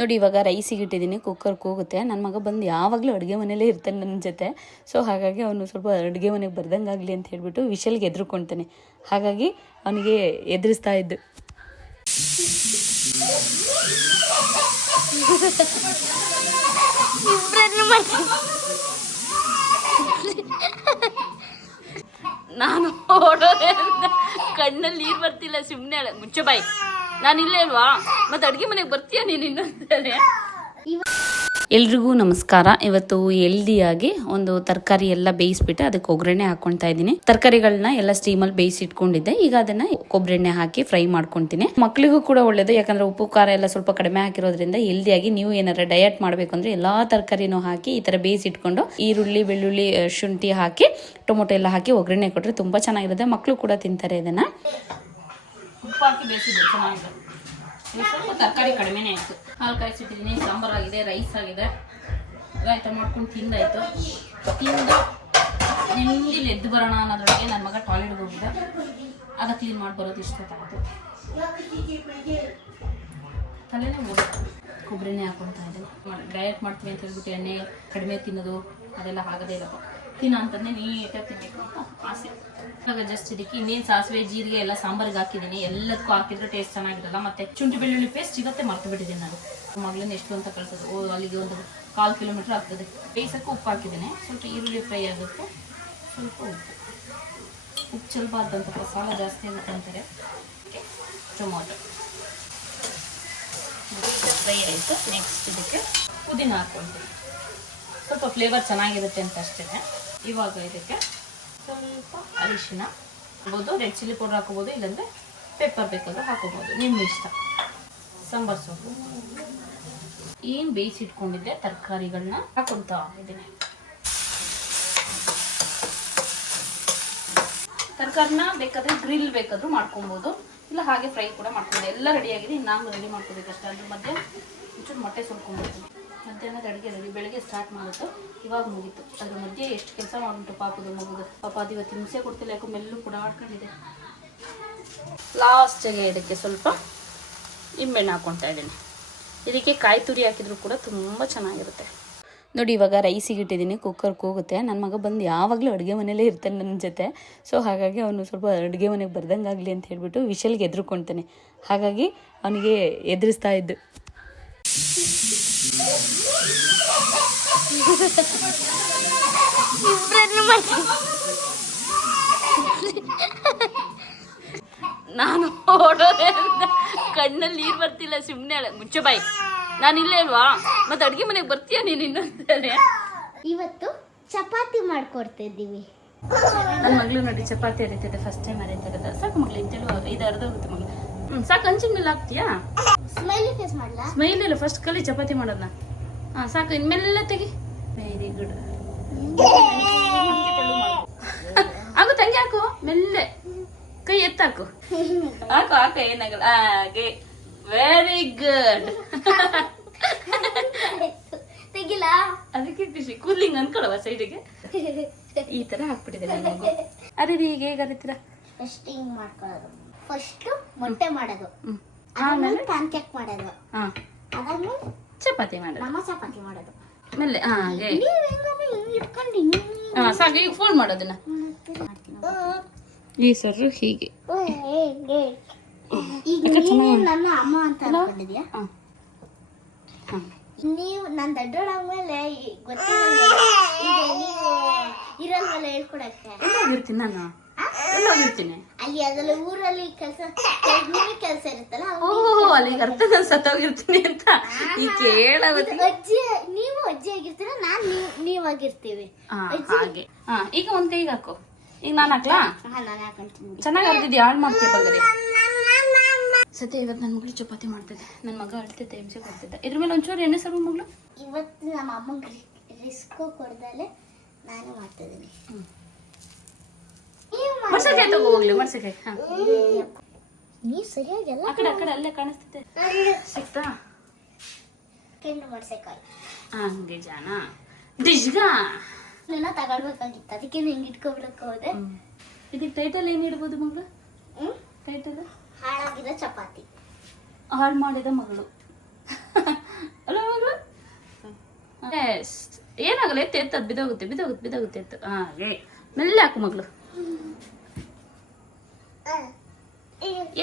ನೋಡಿ ಇವಾಗ ರೈಸಿಗೆ ಇಟ್ಟಿದ್ದೀನಿ, ಕುಕ್ಕರ್ ಕೂಗುತ್ತೆ. ನನ್ನ ಮಗ ಬಂದು ಯಾವಾಗಲೂ ಅಡುಗೆ ಮನೆಯಲ್ಲೇ ಇರ್ತಾನೆ ನನ್ನ ಜೊತೆ. ಸೊ ಹಾಗಾಗಿ ಅವನು ಸ್ವಲ್ಪ ಅಡುಗೆ ಮನೆಗೆ ಬರ್ದಂಗಾಗಲಿ ಅಂತ ಹೇಳ್ಬಿಟ್ಟು ವಿಷಲ್ಗೆ ಎದ್ರುಕೊಳ್ತಾನೆ. ಹಾಗಾಗಿ ಅವನಿಗೆ ಎದುರಿಸ್ತಾ ಇದ್ದು. ನಾನು ಓಡೋದೆ ಕಣ್ಣಲ್ಲಿ ನೀರು ಬರ್ತಿಲ್ಲ, ಸುಮ್ಮನೆ ಮುಚ್ಚ ಬಾಯಿ, ನಾನು ಇಲ್ಲೇ ಅಲ್ವಾ, ಮತ್ತೆ ಅಡುಗೆ ಮನೆಗೆ ಬರ್ತೀಯ ನೀನು ಇನ್ನೊಂದ್ಸರಿ. ಎಲ್ರಿಗೂ ನಮಸ್ಕಾರ. ಇವತ್ತು ಹೆಲ್ದಿಯಾಗಿ ಒಂದು ತರಕಾರಿ ಎಲ್ಲ ಬೇಯಿಸ್ಬಿಟ್ಟು ಅದಕ್ಕೆ ಒಗ್ಗರಣೆ ಹಾಕೊಳ್ತಾ ಇದ್ದೀನಿ. ತರಕಾರಿಗಳನ್ನ ಎಲ್ಲ ಸ್ಟೀಮಲ್ಲಿ ಬೇಯಿಸಿ ಇಟ್ಕೊಂಡಿದ್ದೆ. ಈಗ ಅದನ್ನ ಕೊಬ್ಬರೆಣ್ಣೆ ಹಾಕಿ ಫ್ರೈ ಮಾಡ್ಕೊಂತೀನಿ. ಮಕ್ಕಳಿಗೂ ಕೂಡ ಒಳ್ಳೇದು, ಯಾಕಂದ್ರೆ ಉಪ್ಪು ಖಾರ ಎಲ್ಲ ಸ್ವಲ್ಪ ಕಡಿಮೆ ಹಾಕಿರೋದ್ರಿಂದ ಹೆಲ್ದಿಯಾಗಿ ನೀವು ಏನಾರ ಡಯಟ್ ಮಾಡಬೇಕು ಅಂದ್ರೆ ಎಲ್ಲಾ ತರಕಾರಿನೂ ಹಾಕಿ ಈ ತರ ಬೇಯಿಸಿ ಇಟ್ಕೊಂಡು ಈರುಳ್ಳಿ, ಬೆಳ್ಳುಳ್ಳಿ, ಶುಂಠಿ ಹಾಕಿ ಟೊಮೊಟೊ ಎಲ್ಲ ಹಾಕಿ ಒಗ್ಗರಣೆ ಕೊಟ್ರೆ ತುಂಬಾ ಚೆನ್ನಾಗಿರುತ್ತೆ. ಮಕ್ಕಳು ಕೂಡ ತಿಂತಾರೆ ಇದನ್ನ. ಉಪ್ಪು ಹಾಕಿ ಬೇಯಿಸಿದ್ರೆ ಚೆನ್ನಾಗಿದೆ. ಸ್ವಲ್ಪ ತರಕಾರಿ ಕಡಿಮೆನೇ ಆಯಿತು. ಹಾಲು ಕಾಯಿಸಿಟ್ಟಿದ್ದೀನಿ, ಸಾಂಬಾರು ಆಗಿದೆ, ರೈಸ್ ಆಗಿದೆ. ರಾಯ್ತ ಮಾಡ್ಕೊಂಡು ತಿಂದಾಯಿತು. ತಿಂದು ನೆಮ್ಮದಿಲಿ ಎದ್ದು ಬರೋಣ ಅನ್ನೋದ್ರೊಳಗೆ ನನ್ನ ಮಗ ಟಾಯ್ಲೆಟ್ಗೆ ಹೋಗಿದ್ದೆ. ಆಗ ಕ್ಲೀನ್ ಮಾಡಿ ಬರೋದು ಇಷ್ಟೊತ್ತಾಯಿತು. ತಲೆನೇ ಓಡ ಕೊಬ್ಬರಿನೇ ಹಾಕೊಳ್ತಾ ಇದ್ದೀನಿ. ಡಯಟ್ ಮಾಡ್ತೀವಿ ಅಂತ ಹೇಳ್ಬಿಟ್ಟು ಎಣ್ಣೆ ಕಡಿಮೆ ತಿನ್ನೋದು ಅದೆಲ್ಲ ಆಗೋದೇ ಇಲ್ಲಪ್ಪ. ತಿನ್ನೋ ಅಂತಂದರೆ ನೀಟಾಗಿ ತಿನ್ನಬೇಕು ಅಂತ ಆಸೆ. ಇವಾಗ ಜಸ್ಟ್ ಇದಕ್ಕೆ ಇನ್ನೇನು ಸಾಸಿವೆ, ಜೀರಿಗೆ ಎಲ್ಲ ಸಾಂಬಾರಿಗೆ ಹಾಕಿದ್ದೀನಿ. ಎಲ್ಲದಕ್ಕೂ ಹಾಕಿದ್ರೆ ಟೇಸ್ಟ್ ಚೆನ್ನಾಗಿರಲ್ಲ. ಮತ್ತೆ ಶುಂಠಿ ಬೆಳ್ಳುಳ್ಳಿ ಪೇಸ್ಟ್ ಇವತ್ತೇ ಮರ್ತು ಬಿಟ್ಟಿದ್ದೀನಿ ನಾನು. ಮಗಳಿಂದ ಎಷ್ಟು ಅಂತ ಕಳ್ಸೋದು, ಅಲ್ಲಿಗೆ ಒಂದು 1/4 ಕಿಲೋಮೀಟ್ರ್ ಆಗ್ತದೆ. ಬೇಯಿಸೋಕ್ಕೂ ಉಪ್ಪು ಹಾಕಿದ್ದೀನಿ. ಸ್ವಲ್ಪ ಈರುಳ್ಳಿ ಫ್ರೈ ಆಗುತ್ತೆ, ಸ್ವಲ್ಪ ಉಪ್ಪು ಚೆಲ್ಲಬಾರ್ದಂತ, ಮಸಾಲ ಜಾಸ್ತಿ ಆಗುತ್ತೆ ಅಂತಾರೆ. ಟೊಮೊಟೊ ಫ್ರೈ ಆಯಿತು. ನೆಕ್ಸ್ಟ್ ಇದಕ್ಕೆ ಪುದೀನ ಹಾಕ್ಕೊಳ್ತೀನಿ, ಸ್ವಲ್ಪ ಫ್ಲೇವರ್ ಚೆನ್ನಾಗಿರುತ್ತೆ ಅಂತ ಅಷ್ಟೇ. ಇವಾಗ ಇದಕ್ಕೆ ಸ್ವಲ್ಪ ಅರಿಶಿನ ಹಾಕೋಬೋದು, ರೆಡ್ ಚಿಲ್ಲಿ ಪೌಡರ್ ಹಾಕೋಬೋದು, ಇಲ್ಲಾಂದರೆ ಪೆಪ್ಪರ್ ಬೇಕಾದ್ರೆ ಹಾಕೋಬೋದು, ನಿಮ್ಮ ಇಷ್ಟ. ಸಾಂಬಾರು ಸೊಪ್ಪು, ಏನು ಬೇಯಿಸಿಟ್ಕೊಂಡಿದ್ದೆ ತರಕಾರಿಗಳನ್ನ ಹಾಕೊಳ್ತಾ ಇದ್ದೀನಿ. ತರಕಾರಿನ ಬೇಕಾದರೆ ಗ್ರಿಲ್ ಬೇಕಾದರೂ ಮಾಡ್ಕೊಬೋದು, ಇಲ್ಲ ಹಾಗೆ ಫ್ರೈ ಕೂಡ ಮಾಡ್ಕೊಬೋದು. ಎಲ್ಲ ರೆಡಿಯಾಗಿದೆ, ಇನ್ನು ರೆಡಿ ಮಾಡ್ಕೋಬೇಕಷ್ಟೇ. ಅದ್ರ ಮಧ್ಯೆ ಒಂಚೂರು ಮೊಟ್ಟೆ ಸುಲ್ಕೊಂಡ್ಬಿಡ್ತೀನಿ. ಮಧ್ಯಾಹ್ನದ ಅಡುಗೆ ರೆಡಿ, ಬೆಳಗ್ಗೆ ಸ್ಟಾರ್ಟ್ ಮಾಡೋದು, ಇವಾಗ ಮುಗೀತು. ಅದ್ರ ಮಧ್ಯೆ ಎಷ್ಟು ಕೆಲಸ ಮಾಡುಂಟು ಪಾಪದು ಮಗುದು. ಪಾಪ ಅದು ಇವತ್ತು ಹಿಂಸೆ ಕೊಡ್ತಿಲ್ಲ, ಯಾಕೋ ಮೆಲ್ಲು ಕೂಡ ಆಡ್ಕೊಂಡಿದೆ. ಲಾಸ್ಟಿಗೆ ಇದಕ್ಕೆ ಸ್ವಲ್ಪ ನಿಂಬೆಹಣ್ಣು ಹಾಕ್ಕೊಳ್ತಾ ಇದ್ದೀನಿ. ಇದಕ್ಕೆ ಕಾಯಿ ತುರಿ ಹಾಕಿದ್ರು ಕೂಡ ತುಂಬ ಚೆನ್ನಾಗಿರುತ್ತೆ. ನೋಡಿ ಇವಾಗ ರೈಸಿಗೆ ಇಟ್ಟಿದ್ದೀನಿ, ಕುಕ್ಕರ್ ಕೂಗುತ್ತೆ. ನನ್ನ ಮಗ ಬಂದು ಯಾವಾಗಲೂ ಅಡುಗೆ ಮನೆಯಲ್ಲೇ ಇರ್ತಾನೆ ನನ್ನ ಜೊತೆ. ಸೊ ಹಾಗಾಗಿ ಅವನು ಸ್ವಲ್ಪ ಅಡುಗೆ ಮನೆಗೆ ಬರ್ದಂಗಾಗಲಿ ಅಂತ ಹೇಳ್ಬಿಟ್ಟು ವಿಷಲ್ಗೆ ಎದ್ರುಕೊಳ್ತಾನೆ. ಹಾಗಾಗಿ ಅವನಿಗೆ ಎದುರಿಸ್ತಾ ಇದ್ದು. ನಾನು ಓಡೋದೆ ಕಣ್ಣಲ್ಲಿ ನೀರು ಬರ್ತಿಲ್ಲ, ಸುಮ್ಮನೆ ಮುಚ್ಚ ಬಾಯಿ, ನಾನು ಇಲ್ಲೇ ಅಲ್ವಾ, ಮತ್ತೆ ಅಡುಗೆ ಮನೆಗೆ ಬರ್ತೀಯ ನೀನು ಇನ್ನೊಂದ್ಸರಿ. ಇವತ್ತು ಚಪಾತಿ ಮಾಡ್ಕೊಡ್ತಿದ್ದೀವಿ. ನನ್ನ ಮಗಳು ನೋಡಿ ಚಪಾತಿ ಅರಿತಿದೆ, ಫಸ್ಟ್ ಟೈಮ್ ಅರಿತಿರೋದು. ಸಾಕು ಮಗಳು ಇಂತೇಳಿ 5 ಅರ್ಧ ಹೋಗುತ್ತೆ ಮಗಳು. ಸಾಕು, ಹಂಚಿನ ಮೇಲೆ ಹಾಕ್ತೀಯಾ? ಸ್ಮೈಲಿ ಫೇಸ್ ಮಾಡಲಾ? ಸ್ಮೈಲ್ ಇಲ್ಲ, ಫಸ್ಟ್ ಕಲಿ ಚಪಾತಿ ಮಾಡೋದನ್ನ. ಹಾಂ ಸಾಕು, ಇನ್ಮೇಲೆಲ್ಲ ತೆಗಿ. Very good. ಆಗುತ್ತೆ, ಹಂಗೆ ಹಾಕು, ಮೆಲ್ಲೆ ಕೈ ಎತ್ತಾಕು. ಹಾಕು ಹಾಕು, ಏನಾಗಲ್ಲ. ಹಾಗೆ, ವೆರಿ ಗುಡ್. ತೆಗಿಲ, ಅದಕ್ಕೆ ಖುಷಿ. ಕೂಲಿಂಗ್ ಅನ್ಕೊಳವ ಸೈಡಿಗೆ. ಈ ತರ ಹಾಕ್ಬಿಟ್ಟಿದೆ ನನಗೆ. ಅದೇ ಈಗ ಹೇಗೆ ಅರಿತೀರಾ? ಫಸ್ಟ್ ಹಿಂಗ್ ಮಾಡ್ಕೊಳ್ಳೋದು. ಫಸ್ಟ್ ಮೊಟ್ಟೆ ಮಾಡೋದು, ಆಮೇಲೆ ಪ್ಯಾನ್ ಕೇಕ್ ಮಾಡೋದು, ಅದಾದ್ಮೇಲೆ ಚಪಾತಿ ಮಾಡೋದು, ನಮ್ಮ ಚಪಾತಿ ಮಾಡೋದು ಮೆಲ್ಲೆ. ಹಾಗೆ ಇಟ್ಕೊಂಡು ಸಾಕು. ಈಗ ಫೋಲ್ಡ್ ಮಾಡೋದನ್ನ ಈ ಸರ್ ಹೀಗೆ. ಈಗ ನನ್ನ ಅಮ್ಮ ಅಂತ ಅನ್ಕೊಂಡಿದ್ಯಾ? ನೀವು ನಾನು ದೊಡ್ಡೋಳಾದ್ಮೇಲೆ ಗೊತ್ತಿಲ್ಲ, ನೀವು ಇರಲ್ವಲ್ಲ ಹೇಳ್ಕೊಡಕ್ಕೆ. ಇರ್ತೀನಿ ನಾನು, ಎಲ್ಲ ಹೋಗಿರ್ತೀನಿ ಅಲ್ಲಿ. ಅದೆಲ್ಲ ಊರಲ್ಲಿ ಕೆಲಸ ಇರುತ್ತಲ್ಲ. ಓಹೋ, ಅಲ್ಲಿಗೆ ಅರ್ಥ ನಾನು ಸತ್ತೋಗಿರ್ತೀನಿ ಅಂತ ಈ ಕೇಳವತ್ತಿ. ಅಜ್ಜಿ, ನೀವು ಅಜ್ಜಿ ಆಗಿರ್ತೀರ, ನಾನು ನೀವಾಗಿರ್ತೀವಿ. ಹಾಗೆ. ಈಗ ಒಂದ್ ಕೈಗೆ ಹಾಕು. ಈಗ ನಾನು ಹಾಕ್ಲಾ? ನಾನು ಹಾಕೊಂತೀನಿ. ಚೆನ್ನಾಗಿ ಅರ್ದಿದ್ಯಾ? ಹಾಳು ಮಾಡ್ತೀಯ ಬಂದರೆ. ಸತ್ಯ ಇವತ್ತು ನನ್ನ ಮಗಳು ಚಪಾತಿ ಮಾಡ್ತಿದ್ದೆ. ನನ್ನ ಮಗ ಅಳ್ತಿದ್ದೆ, ಹಿಂಸೆ ಕೊಡ್ತಿದ್ದೆ. ಇದ್ರ ಮೇಲೆ ಒಂಚೂರು ಎಣ್ಣೆ ಸ್ವಲ್ಪ ಮಗಳು. ಇವತ್ತು ನಮ್ಮ ಅಮ್ಮಂಗೆ ರಿಸ್ಕ್ ಕೊಡ್ದಲೆ ನಾನು ಮಾಡ್ತಿದ್ದೀನಿ. ಮರ್ಸಕಾಯಿ ತಗೋ ಹೋಗ್ಲಿ, ಮರ್ಸಕಾಯಿ. ನೀ ಸರಿಯಾಗೆಲ್ಲ ಆ ಕಡೆ ಅಲ್ಲೇ ಕಾಣಿಸ್ತಿದ್ದೆ, ಸಿಕ್ತಾ? ಕೆಂಡು ಮರ್ಸಕಾಯಿ ಹಂಗೆ ಜಾನ ಡಿಜ್ಗ ತಗೊಳ್ಬೇಕಾಗಿತ್ತು, ಅದಕ್ಕೆ ಹೆಂಗೆ ಇಟ್ಕೊಬಿಡಕ್ಕೆ ಹೋದೆ. ಇದಕ್ಕೆ ಟೈಟಲ್ ಏನು ಇಡ್ಬೋದು ಮಗಳು? ಟೈಟಲ್ ಹಾಳಾಗಿರೋ ಚಪಾತಿ, ಹಾಳು ಮಾಡಿದ ಮಗಳು. ಮಗಳು ಎತ್ತು ಎತ್ತು ಅದು ಬಿದ್ದೋಗುತ್ತೆ ಎತ್ತು ಹಾಗೆ ಮೆಲ್ಲ ಹಾಕು ಮಗಳು.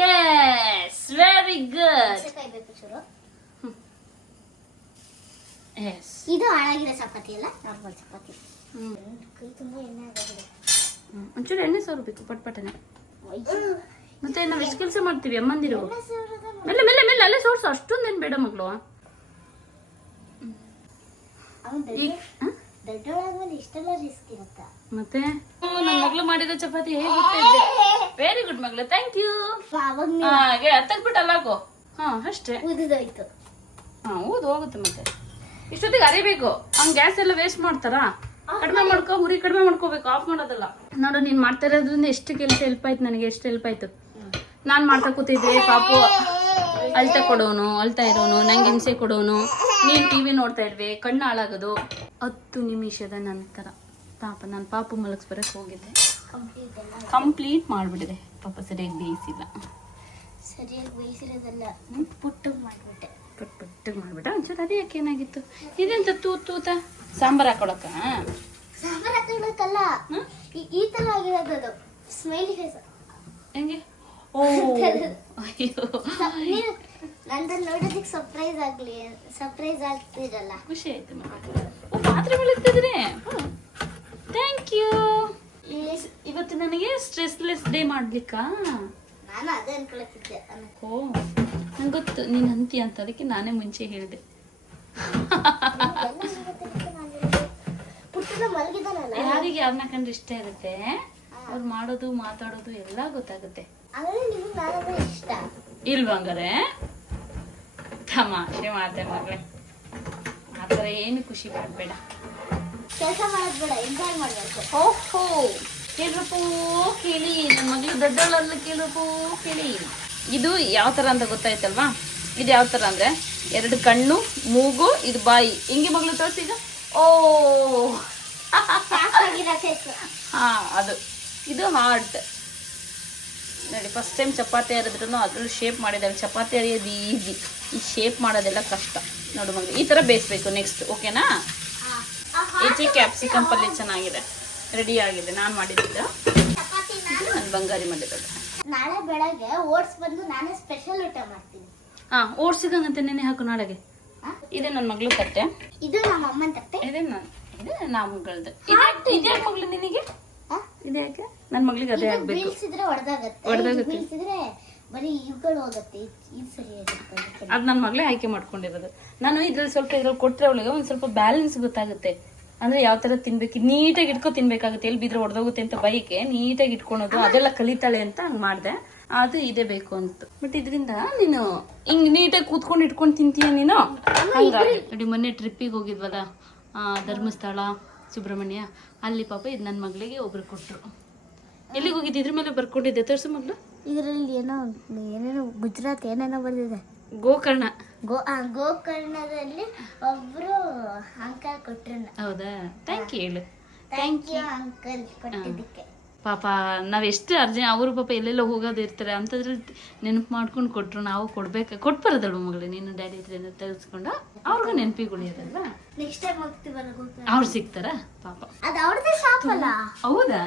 Yes very good. ಎಸ್ ಇದು ಹಾಳಾಗಿರೋ ಚಪಾತಿ ಅಲ್ಲ, ನಾರ್ಮಲ್ ಚಪಾತಿ. ಕೈ ತುಂಬ ಎಣ್ಣೆ ಆಗೋದಿದೆ. ಒಂಚೂರು ಎಣ್ಣೆ ಸೋರ್ಬೇಕು ಪಟ್ಪಟನೆ. ಮತ್ತೆ ನಾವು ಎಷ್ಟು ಕೆಲಸ ಮಾಡ್ತೀವಿ ಅಮ್ಮಂದಿರು. ಮೆಲ್ಲ ಮೆಲ್ಲ ಮೆಲ್ಲ ಅಲ್ಲೇ ಸೋರ್ಸು, ಅಷ್ಟೊಂದೇನು ಬೇಡ ಮಗಳು. ದೊಡ್ಡೊಳಾದ್ಮೇಲೆ ಇಷ್ಟೆಲ್ಲ ರಿಸ್ಕ್ ಇರುತ್ತಾ? ಮತ್ತೆ ನನ್ನ ಮಗಳು ಮಾಡಿರೋ ಚಪಾತಿ ಹೇಗೆ ಗೊತ್ತಿದೆ. ವೆರಿ ಗುಡ್ ಮಗಳು, ಥ್ಯಾಂಕ್ ಯು. ಹಾಗೆ ಹತ್ತಕ್ಬಿಟ್ಟು ಅಲ್ಲಾಕೋ. ಹಾ ಅಷ್ಟೇ, ಉದಿದೋಯ್ತು. ಹಾ ಊದು ಹೋಗುತ್ತೆ. ಮತ್ತೆ ಇಷ್ಟೊತ್ತಿಗೆ ಅರಿಬೇಕು. ಹಂಗ್ ಗ್ಯಾಸ್ ಎಲ್ಲ ವೇಸ್ಟ್ ಮಾಡ್ತಾರಾ? ಕಡಿಮೆ ಮಾಡ್ಕೋ, ಉರಿ ಕಡಿಮೆ ಮಾಡ್ಕೋಬೇಕು, ಆಫ್ ಮಾಡೋದಲ್ಲ. ನೋಡು ನೀನ್ ಮಾಡ್ತಾ ಇರೋದ್ರಿಂದ ಎಷ್ಟು ಕೆಲಸ ಹೆಲ್ಪ್ ಆಯ್ತು ನನಗೆ, ಎಷ್ಟು ಹೆಲ್ಪ್ ಆಯ್ತು. ನಾನ್ ಮಾಡ್ತಾ ಕೂತಿದ್ದೆ, ಪಾಪು ಅಳ್ತಾ ಕೊಡೋನು, ಅಳ್ತಾ ಇರೋನು, ನಂಗೆ ಹಿಂಸೆ ಕೊಡೋನು, ನೀನ್ ಟಿವಿ ನೋಡ್ತಾ ಇರ್ವೆ, ಕಣ್ಣು ಹಾಳಾಗೋದು. 10 ನಿಮಿಷದ ನಂತರ ಪಾಪ ನಾನು ಪಾಪು ಮಲಗಿಸ್ಬರಕ್ ಹೋಗಿದ್ದೆ, ಕಂಪ್ಲೀಟ್ ಮಾಡ್ಬಿಟ್ಟಿದೆ. ಪಾಪ ಸರಿಯಾಗಿ ಬೇಯಿಸಿಲ್ಲ. ಸರಿಯಾಗಿ ಬೇಯಿಸಿರೋದಲ್ಲ, ಪುಟ್ಟಗೆ ಮಾಡ್ಬಿಟ್ಟೆ. ಪುಟ್ಟಿಗೆ ಮಾಡ್ಬಿಟ್ಟ. ಒಂಚೂರು ಅದೇ ಯಾಕೆ ಏನಾಗಿತ್ತು? ಇದೆಂತ ತೂತ ಸಾಂಬಾರ್ ಹಾಕೊಳಕ? ಸಾಂಬಾರ್ ಹಾಕೋಳಕ್ಕಲ್ಲ, ಈ ತರ ಆಗಿರೋದು ಅದು. ಸ್ಮೈಲಿ ಫೇಸ್ ಹೆಂಗೆ? ಓ ಅಯ್ಯೋ, ನಂದು ನೋಡೋದಕ್ಕೆ ಸರ್ಪ್ರೈಸ್ ಆಗ್ತಿರಲ್ಲ. ಖುಷಿ ಆಯ್ತು. ಓ ಪಾತ್ರೆ ಬೆಳಗ್ತಿದ್ರೆ ಥ್ಯಾಂಕ್ ಯು. ಇವತ್ತು ನನಗೆ ಸ್ಟ್ರೆಸ್ಲೆಸ್ ಡೇ ಮಾಡ್ಲಿಕ್ಕಾ? ನಾನು ಅದೇ ಅನ್ಕೊಳಕ್ಕಿದ್ದೆ. ಓ ನಂಗೆ ಗೊತ್ತು ನೀನು ಅಂತಿ ಅಂತ, ಅದಕ್ಕೆ ನಾನೇ ಮುಂಚೆ ಹೇಳಿದೆ. ಯಾರಿಗೆ ಯಾರನ್ನ ಕಂಡ್ರೆ ಇಷ್ಟ ಇರುತ್ತೆ, ಅವ್ರು ಮಾಡೋದು ಮಾತಾಡೋದು ಎಲ್ಲ ಗೊತ್ತಾಗುತ್ತೆ. ಇಷ್ಟ ಇಲ್ವಾ? ಹಂಗಾರೆ ತಮಾಷೆ ಮಾತೆ ಮಗಳೇ, ಆತರ ಏನು ಖುಷಿ ಪಡ್ಬೇಡ. ಕೆಲಸ ಮಾಡೋದು ಬೇಡ, ಎಂಜಾಯ್ ಮಾಡ್ಬೇಕು. ಓಹೋ ಕೇಳ್ರಪ್ಪು ಕೇಳಿ, ನನ್ನ ಮಗಳು ದೊಡ್ಡವಳಲ್ಲ, ಕೇಳ್ರಪ್ಪು ಕೇಳಿ. ಇದು ಯಾವ ತರ ಅಂತ ಗೊತ್ತಾಯ್ತಲ್ವಾ? ಇದು ಯಾವ ತರ ಅಂದ್ರೆ 2 ಕಣ್ಣು, ಮೂಗು, ಇದು ಬಾಯಿ. ಹಿಂಗೆ ಮಗಳು ತೋರಿಸಿ ಈಗ. ಓ ಹಾ ಅದು ಇದು ಹಾರ್ಟ್ ನೋಡಿ. ಫಸ್ಟ್ ಟೈಮ್ ಚಪಾತಿ ಹರಿದ್ರೂ ಅದ್ರಲ್ಲಿ ಶೇಪ್ ಮಾಡಿದ್ದಾರೆ. ಚಪಾತಿ ಹರಿಯೋದು ಈಸಿ, ಈ ಶೇಪ್ ಮಾಡೋದೆಲ್ಲ ಕಷ್ಟ. ನೋಡು ಮಗಳು ಈ ತರ ಬೇಯಿಸ್ಬೇಕು. ನೆಕ್ಸ್ಟ್ ಓಕೆನಾ? ಈಚೆ ಕ್ಯಾಪ್ಸಿಕಮ್ ಪಲ್ಯ ಚೆನ್ನಾಗಿದೆ, ರೆಡಿ ಆಗಿದೆ. ನಾನು ಮಾಡಿದ್ದು, ನನ್ನ ಬಂಗಾರಿ ಮಾಡಿರೋದು. ನಾಳೆ ಬೆಳಗ್ಗೆ ಓಟ್ಸ್ ಬಂದು ನಾನೇ ಸ್ಪೆಷಲ್ ಊಟ ಮಾಡ್ತೀನಿ. ಹಾ ಓಟ್ಸಿಗಂತೆ ನೆನೆ ಹಾಕು ನಾಳೆಗೆ. ಇದೆ ನನ್ನ ಮಗಳು ತಟ್ಟೆ, ಇದು ನಮ್ಮ ಅಮ್ಮನ ತಟ್ಟೆ, ಇದೆ ನಮ್ಮ ಮಗಳದ್ದು. ಇದ್ಯಾಕೆ ಮಗಳು ನಿನಗೆ? ಇದ್ಯಾಕೆ ನನ್ನ ಮಗಳಿಗೆ ಅದೇ ಆಗ್ಬೇಕು. ಬೀಳ್ಸಿದ್ರೆ ಹೊಡೆದಾಗತ್ತೆ, ಬೀಳ್ಸಿದ್ರೆ ಬರೀ ಇವುಗಳು ಹೋಗುತ್ತೆ. ಇದು ಸರಿ ಆಗುತ್ತೆ. ಅದು ನನ್ನ ಮಗಳೇ ಆಯ್ಕೆ ಮಾಡ್ಕೊಂಡಿರೋದು. ನಾನು ಇದ್ರಲ್ಲಿ ಸ್ವಲ್ಪ ಇದ್ರಲ್ಲಿ ಕೊಟ್ಟರೆ ಅವಳಿಗೆ ಒಂದು ಸ್ವಲ್ಪ ಬ್ಯಾಲೆನ್ಸ್ ಗೊತ್ತಾಗುತ್ತೆ. ಅಂದ್ರೆ ಯಾವ ತರ ತಿನ್ಬೇಕು, ನೀಟಾಗಿ ಇಟ್ಕೊ ತಿನ್ಬೇಕಾಗುತ್ತೆ. ಎಲ್ಲಿ ಬಿದ್ರೆ ಹೊಡೆದೋಗುತ್ತೆ ಅಂತ ಬೈಕೆ ನೀಟಾಗಿ ಇಟ್ಕೊಳೋದು, ಅದೆಲ್ಲ ಕಲಿತಾಳೆ ಅಂತ ಹಂಗ್ ಮಾಡ್ದೆ. ಅದು ಇದೇ ಬೇಕು ಅಂತ. ಬಟ್ ಇದರಿಂದ ನೀನು ಹಿಂಗ್ ನೀಟಾಗಿ ಕೂತ್ಕೊಂಡು ಇಟ್ಕೊಂಡು ತಿಂತೀಯ ನೀನು. ನೋಡಿ ಮೊನ್ನೆ ಟ್ರಿಪ್ಪಿಗೆ ಹೋಗಿದ್ವಲ್ಲ, ಧರ್ಮಸ್ಥಳ ಸುಬ್ರಹ್ಮಣ್ಯ, ಅಲ್ಲಿ ಪಾಪ ಇದು ನನ್ನ ಮಗಳಿಗೆ ಒಬ್ರು ಕೊಟ್ರು. ಎಲ್ಲಿಗೆ ಹೋಗಿದ್ದು? ಇದ್ರ ಮೇಲೆ ಬರ್ಕೊಂಡಿದ್ದೆ, ತೋರ್ಸು ಮಗಳು. ಇದರಲ್ಲಿ ಏನೇನೋ ಗುಜರಾತ್ ಏನೇನೋ ಬಂದಿದೆ. ಗೋಕರ್ಣ. ಗೋಕರ್ಣದಲ್ಲಿ ಒಬ್ರು ಅಂಕಲ್ ಕೊಟ್ರು. ಹೌದಾ? ಥ್ಯಾಂಕ್ ಯು ಹೇಳು. ಥ್ಯಾಂಕ್ ಯು ಅಂಕಲ್ ಕೊಟ್ಟಿದ್ದಕ್ಕೆ. ಪಾಪ ನಾವೆಷ್ಟು ಅರ್ಜೆಂಟ್, ಅವರು ಪಾಪ ಎಲ್ಲೆಲ್ಲ ಹೋಗೋದು ಇರ್ತಾರೆ, ಅಂಥದ್ರಲ್ಲಿ ನೆನಪು ಮಾಡ್ಕೊಂಡು ಕೊಟ್ರು. ನಾವು ಕೊಟ್ಬರೋದಲ್ವ ಮಗಳು, ನೀನು ಡ್ಯಾಡಿ ಹತ್ರ ತೆಗೆಸ್ಕೊಂಡು ಅವ್ರಿಗೂ ನೆನಪಿಗೆ ಉಳಿಯೋದಲ್ವಾ. ನೆಕ್ಸ್ಟ್ ಟೈಮ್ ಹೋಗ್ತೀವಲ್ಲ, ಅವ್ರು ಸಿಗ್ತಾರ ಪಾಪ. ಅದು ಅವ್ರದ್ದೇ ಶಾಪ್ ಅಲ್ಲ? ಹೌದಾ?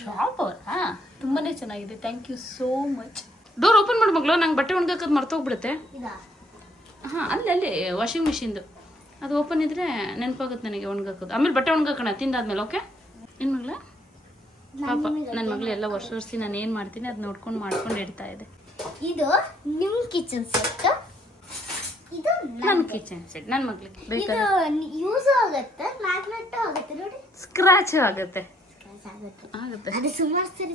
ಶಾಪ್ ಅವರಾ? ತುಂಬಾನೇ ಚೆನ್ನಾಗಿದೆ. Thank you so much. Door open ಮಾಡಿ ಮಗಳು, ನಂಗೆ ಬಟ್ಟೆ ಒಣಗಾಕೋದು ಮರ್ತೋಗ್ಬಿಡುತ್ತೆ. ಹಾಂ ಅಲ್ಲಿ ವಾಷಿಂಗ್ ಮಿಷಿನ್ದು ಅದು ಓಪನ್ ಇದ್ರೆ ನೆನಪಾಗುತ್ತೆ ನನಗೆ ಒಣಗಾಕೋದು. ಆಮೇಲೆ ಬಟ್ಟೆ ಒಣಗಾಕೋಣ ತಿಂದಾದ್ಮೇಲೆ. ಓಕೆ ಏನು ಮಗಳ? ಪಾಪ ನನ್ನ ಮಗಳು ಎಲ್ಲ ವರ್ಷ ನಾನು ಏನು ಮಾಡ್ತೀನಿ ಅದು ನೋಡ್ಕೊಂಡು ಮಾಡ್ಕೊಂಡು ಇಡ್ತಾ ಇದೆ. ಇದು ನಿಮ್ಮ ಕಿಚನ್ ಸೆಟ್, ಇದು ನನ್ನ ಕಿಚನ್ ಸೆಟ್. ನನ್ನ ಮಗಳಿಗೆ ಬೇಕಾದ್ರೆ ಯೂಸ್ ಆಗುತ್ತೆ, ಮ್ಯಾಗ್ನೆಟ್ ಆಗುತ್ತೆ ನೋಡಿ, ಸ್ಕ್ರಾಚ್ ಆಗುತ್ತೆ. ಅದು ಸುಮಾರು ಸರಿ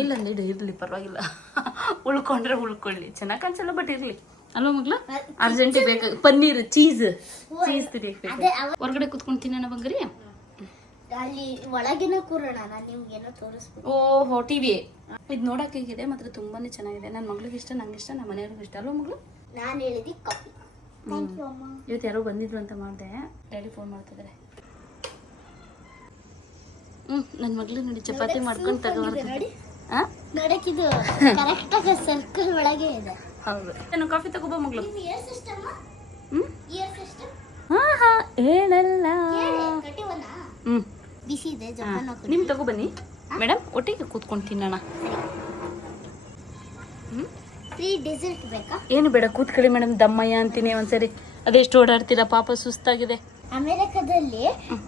ಇಲ್ಲಂದ್ರೆ ಇರ್ಲಿ ಪರವಾಗಿಲ್ಲ, ಉಳ್ಕೊಂಡ್ರೆ ಉಳ್ಕೊಳ್ಳಿ, ಚೆನ್ನಾಗಿ ಕಾಣಿಸಲ್ಲ ಬಟ್ ಇರ್ಲಿ ಅಲ್ವಾ ಮಗ್ಲ? ಅರ್ಜೆಂಟಿ ಬೇಕಾಗ ಪನ್ನೀರ್ ಚೀಸ್ ತಿರ್ಬೇಕು. ಹೊರಗಡೆ ಕುತ್ಕೊಂಡು ತಿನ್ನೋಣ ಬಂಗಾರಿ. ಅಲ್ಲಿ ಒಳಗಿನ ಕೂರೋಣ, ನಾನು ನಿಮ್ಗೇನೋ ತೋರಿಸ್ಬೇಕು. ಓಹೋ ಟಿವಿ ಇದು ನೋಡಕ್ ಹೇಗಿದೆ, ಮಾತ್ರ ತುಂಬಾನೇ ಚೆನ್ನಾಗಿದೆ. ನನ್ನ ಮಗಳಿಗೆ ಇಷ್ಟ, ನಂಗೆ ಇಷ್ಟ, ನಮ್ಮ ಮನೆಯವ್ರಿಗೂ ಇಷ್ಟ ಅಲ್ವಾ ಮಗಳು? ನಾನು ಹೇಳಿದಿ ಕಾಫಿ. ಇವತ್ತು ಯಾರೋ ಬಂದಿದ್ರು ಅಂತ ಮಾಡಿದೆ, ಡ್ಯಾಡಿ ಫೋನ್ ಮಾಡ್ತಿದ್ದಾರೆ. ನನ್ನ ಮಗಳು ನೋಡಿ ಚಪಾತಿ ಮಾಡ್ಕೊಂಡು ತಗೋಬರ್ತೀನಿ. ನೋಡಕ್ಕಿದು ಕರೆಕ್ಟ್ ಆಗಿ ಸರ್ಕಲ್ ಒಳಗೆ ಇದೆ. ಹೌದು. ನಾನು ಕಾಫಿ ತಗೋಬ ಮಗಳು. ಹಾ ಹಾ ಹೇಳಲ್ಲ. ಹ್ಮ್ ಬಿಸಿ ಇದೆ ಜೋಪಾನ ನಿಮ್ ತಗೋ ಬನ್ನಿ ಮೇಡಮ್, ಒಟ್ಟಿಗೆ ಕೂತ್ಕೊಂಡು ತಿನ್ನೋಣ. ಫ್ರೀ ಡೆಸರ್ಟ್ ಬೇಕಾ? ಏನು ಬೇಡ, ಕೂತ್ಕೊಳ್ಳಿ ಮೇಡಮ್, ದಮ್ಮಯ್ಯ ಅಂತೀನಿ ಒಂದ್ಸರಿ. ಅದೆಷ್ಟು ಓಡಾಡ್ತೀರಾ ಪಾಪ, ಸುಸ್ತಾಗಿದೆ. ಅಮೆರಿಕದಲ್ಲಿ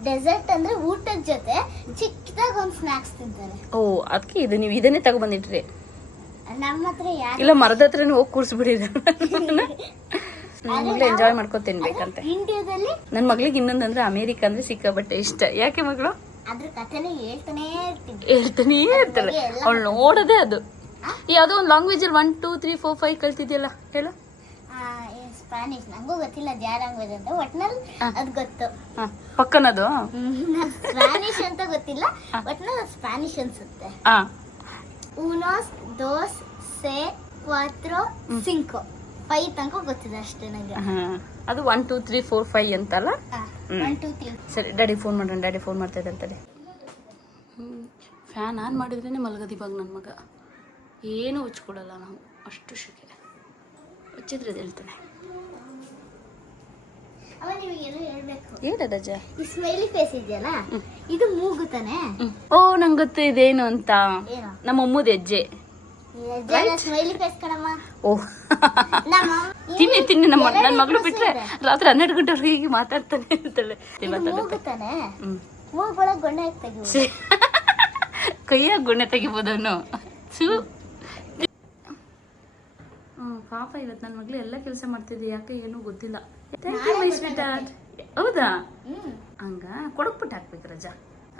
ಡೆಸರ್ಟ್ ಅಂದ್ರೆ ಊಟದ ಜೊತೆ ಚಿಕ್ಕದಾಗ ಒಂದು ಸ್ನಾಕ್ಸ್ ತಿಂತಾರೆ. ಓ, ಅದಕ್ಕೆ ಇದು ನೀವು ಇದನ್ನೇ ತಗೊಬಂದಿಟ್ರಿ. ನಮ್ಮ ಹತ್ರ ಯಾರು ಇಲ್ಲ, ಮರದ ಹತ್ರನೇ ಹೋಗಿ ಕೂರಿಸ್ಬಿಡಿ. ಮಗಳು ಎಂಜಾಯ್ ಮಾಡ್ಕೊಂಡು ತಿನ್ಬೇಕಂತೆ. ಇಂಡಿಯಾದಲ್ಲಿ ನನ್ನ ಮಗಳಿಗೆ ಇನ್ನೊಂದಂದ್ರೆ ಅಮೇರಿಕ ಅಂದ್ರೆ ಸಿಕ್ಕಾಪಟ್ಟೆ ಇಷ್ಟ. ಯಾಕೆ ಮಗಳು? ಅದ್ರ ಕಥೆನೇ ಹೇಳ್ತಾನೆ ಇರ್ತಾಳೆ. ಅವಳು ನೋಡೋದೇ ಅದು. ಯಾವುದೋ ಒಂದು ಲ್ಯಾಂಗ್ವೇಜ್ ಅಲ್ಲಿ 1 2 3 4 5 ಕಲ್ತಿದ್ಯಲ್ಲ, ಹೇಳು. ಸ್ಪ್ಯಾನಿಷ್, ನಂಗೂ ಗೊತ್ತಿಲ್ಲ ಅದು ಯಾವ ಲ್ಯಾಂಗ್ವೇಜ್ ಅಂತ, ಒಟ್ನಲ್ಲಿ ಅದು ಗೊತ್ತು. ಪಕ್ಕನದು ಸ್ಪ್ಯಾನಿಷ್ ಅಂತ ಗೊತ್ತಿಲ್ಲ, ಒಟ್ನಲ್ಲಿ ಸ್ಪ್ಯಾನಿಷ್ ಅನ್ಸುತ್ತೆ. ಉನೋಸ್ ದೋಸ್ ಸೆ ಕ್ವಾತ್ರೋ ಸಿಂಕೋ 5 ತನಕ ಗೊತ್ತಿದೆ ಅಷ್ಟೇ ನಂಗೆ. ಅದು 1 2 3 4 5 ಅಂತಲ್ಲ. 1 2 3 ಸರಿ, ಡ್ಯಾಡಿ ಫೋನ್ ಮಾಡೋಣ. ಡ್ಯಾಡಿ ಫೋನ್ ಮಾಡ್ತಾ ಇದ್ದಂತದೆ. ಫ್ಯಾನ್ ಆನ್ ಮಾಡಿದ್ರೇ ಮಲಗದಿ ಇವಾಗ ನನ್ನ ಮಗ. ಏನೂ ಹಚ್ಕೊಡಲ್ಲ ನಾವು, ಅಷ್ಟು ಶುಕೆ ಹಚ್ಚಿದ್ರೆ ಹೇಳ್ತಾನೆ. ಅವ ನೀವು ಏನೋ ಹೇಳ್ಬೇಕು. ಹೇಳದಜ್ಜ, ಈ ಸ್ಮೈಲಿ ಫೇಸ್ ಇದೆಯಲ್ಲ, ಇದು ಮೂಗು ತಾನೆ? ಓ, ನಂಗೆ ಗೊತ್ತು ಇದೇನು ಅಂತ. ಏನು? ನಮ್ಮ ಅಮ್ಮದ ಹೆಜ್ಜೆ. ಸ್ಮೈಲಿ ಫೇಸ್ ಕಣಮ್ಮ. ಓ, ತಿನ್ನಿ ನನ್ನ ಮಗಳು ಬಿಟ್ರೆ ರಾತ್ರಿ 12 ಗಂಟೆವರೆಗೆ ಹೀಗೆ ಮಾತಾಡ್ತಾನೆ ಇರ್ತಾಳೆ. ಮೂಗು ತಾನೆ? ಮೂಗೊಳಗೆ ಗೊಣ್ಣೆ ತೆಗಿ. ಕೈಯಾಗ ಗೊಣ್ಣೆ ತೆಗಿಬೋದವನು. ಪಾಪ, ಇವತ್ತು ನನ್ನ ಮಗಳು ಎಲ್ಲ ಕೆಲಸ ಮಾಡ್ತಿದ್ದೆ, ಯಾಕೆ ಏನೂ ಗೊತ್ತಿಲ್ಲ. Thank you my sweetheart. ಹೌದಾ? ಹಂಗ ಕೊಡಕ್ಬಿಟ್ಟು ಹಾಕ್ಬೇಕು ರಜಾ.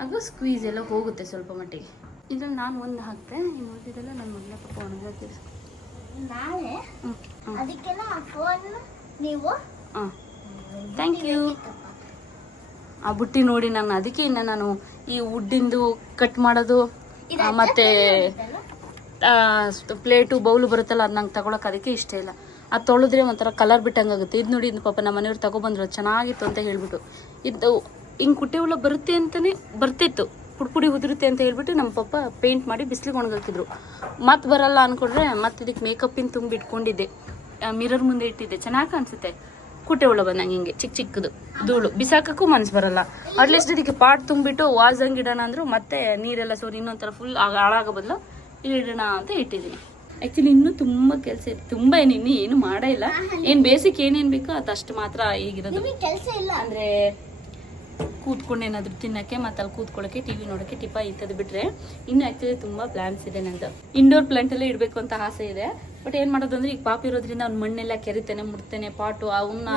ಆಗ ಸ್ಕ್ವೀಸ್ ಎಲ್ಲ ಹೋಗುತ್ತೆ ಸ್ವಲ್ಪ ಮಟ್ಟಿಗೆ. ಇದ್ರಲ್ಲಿ ನಾನು ಒಂದು ಹಾಕ್ತೆ, ನೀವು ಓದಿದೆಲ್ಲ ನನ್ನ ಮಗಳ ಪಾಪ ಒಣಗಾಕಿದ್ರು. ನಾಳೆ ಅದಕ್ಕೆಲ್ಲ ಫೋನ್ ನೀವು. Thank you. ಆ ಬುಟ್ಟಿ ನೋಡಿ ನಾನು ಅದಕ್ಕೆ ಇನ್ನು ನಾನು ಈ ವುಡ್ಡಿಂದು ಕಟ್ ಮಾಡೋದು ಮತ್ತೆ ಪ್ಲೇಟು ಬೌಲು ಬರುತ್ತಲ್ಲ, ಅದು ನಂಗೆ ತಗೊಳಕ್ಕೆ ಅದಕ್ಕೆ ಇಷ್ಟ ಇಲ್ಲ. ಅದು ತೊಳೆದ್ರೆ ಒಂಥರ ಕಲರ್ ಬಿಟ್ಟಂಗಾಗುತ್ತೆ. ಇದು ನೋಡಿ, ಇದು ಪಾಪ ನಮ್ಮ ಮನೆಯವ್ರು ತಗೊಬಂದ್ರು, ಚೆನ್ನಾಗಿತ್ತು ಅಂತ ಹೇಳ್ಬಿಟ್ಟು. ಇದು ಹಿಂಗೆ ಕುಟ್ಟೆ ಹುಳ ಬರುತ್ತೆ ಅಂತಲೇ ಬರ್ತಿತ್ತು, ಪುಡಿ ಉದುರುತ್ತೆ ಅಂತ ಹೇಳ್ಬಿಟ್ಟು ನಮ್ಮ ಪಪ್ಪ ಪೇಂಟ್ ಮಾಡಿ ಬಿಸಿಲಿಗೆ ಒಣಗಾಕಿದ್ರು. ಮತ್ತೆ ಬರಲ್ಲ ಅಂದ್ಕೊಂಡ್ರೆ ಮತ್ತೆ ಇದಕ್ಕೆ ಮೇಕಪ್ಪಿನ ತುಂಬಿ ಇಟ್ಕೊಂಡಿದ್ದೆ, ಮಿರರ್ ಮುಂದೆ ಇಟ್ಟಿದ್ದೆ, ಚೆನ್ನಾಗಿ ಕಾಣಿಸುತ್ತೆ. ಕುಟ್ಟೆ ಹುಳ ಬಂದಂಗೆ ಹಿಂಗೆ ಚಿಕ್ಕ ಚಿಕ್ಕದು ಧೂಳು ಬಿಸಾಕಕ್ಕೂ ಮನ್ಸು ಬರಲ್ಲ. ಅಟ್ಲೀಸ್ಟ್ ಇದಕ್ಕೆ ಪಾಟ್ ತುಂಬಿಟ್ಟು ವಾಸಂಗೆ ಇಡೋಣ ಅಂದ್ರು ಮತ್ತೆ ನೀರೆಲ್ಲ ಸೋರಿ ಇನ್ನೊಂಥರ ಫುಲ್ ಹಾಳಾಗೋ ಬದಲು ಇಡೋಣ ಅಂತ ಇಟ್ಟಿದ್ದೀನಿ. ಆ್ಯಕ್ಚುಲಿ ಇನ್ನೂ ತುಂಬ ಕೆಲಸ ಇದೆ, ತುಂಬ ಏನು ಮಾಡೇ ಇಲ್ಲ. ಏನು ಬೇಸಿಕ್ ಏನೇನು ಬೇಕೋ ಅದಷ್ಟು ಮಾತ್ರ ಈಗಿರೋದು. ಕೆಲಸ ಇಲ್ಲ ಅಂದರೆ ಕೂತ್ಕೊಂಡು ಏನಾದರೂ ತಿನ್ನೋಕ್ಕೆ ಮತ್ತು ಅಲ್ಲಿ ಕೂತ್ಕೊಳ್ಳೋಕ್ಕೆ, ಟಿ ವಿ ನೋಡೋಕ್ಕೆ, ಟಿಪ್ಪ ಇಂಥದ್ದು ಬಿಟ್ಟರೆ ಇನ್ನು ಆ್ಯಕ್ಚುಲಿ ತುಂಬ ಪ್ಲ್ಯಾನ್ಸ್ ಇದೆ ನಂದು. ಇಂಡೋರ್ ಪ್ಲಾಂಟಲ್ಲೇ ಇಡಬೇಕು ಅಂತ ಆಸೆ ಇದೆ. ಬಟ್ ಏನು ಮಾಡೋದು ಅಂದರೆ ಈಗ ಪಾಪ ಇರೋದ್ರಿಂದ ಅವ್ನು ಮಣ್ಣೆಲ್ಲ ಕೆರಿತೇನೆ, ಮುಡ್ತೇನೆ, ಪಾಟು ಅವನ್ನ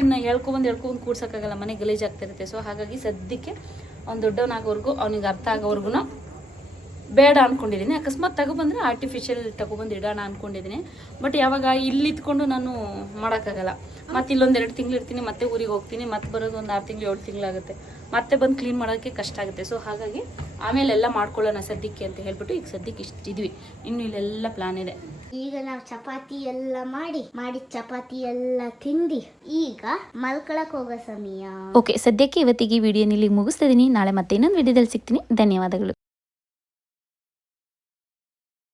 ಇನ್ನು ಹೇಳ್ಕೊಬಂದು ಕೂಡ್ಸೋಕ್ಕಾಗಲ್ಲ, ಮನೆ ಗಲೀಜಾಗ್ತಿರುತ್ತೆ. ಸೊ ಹಾಗಾಗಿ ಸದ್ಯಕ್ಕೆ ಅವ್ನು ದೊಡ್ಡವನಾಗೋವರೆಗೂ, ಅವ್ನಿಗೆ ಅರ್ಥ ಆಗೋವರೆಗೂ ಬೇಡ ಅಂದ್ಕೊಂಡಿದ್ದೀನಿ. ಅಕಸ್ಮಾತ್ ತಗೊಬಂದರೆ ಆರ್ಟಿಫಿಷಿಯಲ್ ತಗೊಬಂದು ಇಡೋಣ ಅಂದ್ಕೊಂಡಿದ್ದೀನಿ. ಬಟ್ ಯಾವಾಗ ಇಲ್ಲಿ ಇದ್ಕೊಂಡು ನಾನು ಮಾಡೋಕ್ಕಾಗಲ್ಲ. ಮತ್ತೆ ಇಲ್ಲೊಂದು 2 ತಿಂಗಳು ಇರ್ತೀನಿ, ಮತ್ತೆ ಊರಿಗೆ ಹೋಗ್ತೀನಿ, ಮತ್ತೆ ಬರೋದು ಒಂದು 6 ತಿಂಗಳು 7 ತಿಂಗಳಾಗುತ್ತೆ. ಮತ್ತೆ ಬಂದು ಕ್ಲೀನ್ ಮಾಡೋಕ್ಕೆ ಕಷ್ಟ ಆಗುತ್ತೆ. ಸೊ ಹಾಗಾಗಿ ಆಮೇಲೆ ಎಲ್ಲ ಮಾಡ್ಕೊಳ್ಳೋಣ ಸದ್ಯಕ್ಕೆ ಅಂತ ಹೇಳ್ಬಿಟ್ಟು ಈಗ ಸದ್ಯಕ್ಕೆ ಇಷ್ಟಿದ್ವಿ. ಇನ್ನು ಇಲ್ಲೆಲ್ಲ ಪ್ಲಾನ್ ಇದೆ. ಈಗ ನಾವು ಚಪಾತಿ ಎಲ್ಲ ಮಾಡಿ ಚಪಾತಿ ಎಲ್ಲ ತಿಂದು ಈಗ ಮಲ್ಕೊಳಕ್ ಹೋಗೋ ಸಮಯ. ಓಕೆ, ಸದ್ಯಕ್ಕೆ ಇವತ್ತಿಗೆ ಈ ವಿಡಿಯೋನಲ್ಲಿ ಮುಗಿಸ್ತಿದ್ದೀನಿ. ನಾಳೆ ಮತ್ತೆ ಇನ್ನೊಂದು ವಿಡಿಯೋದಲ್ಲಿ ಸಿಗ್ತೀನಿ. ಧನ್ಯವಾದಗಳು.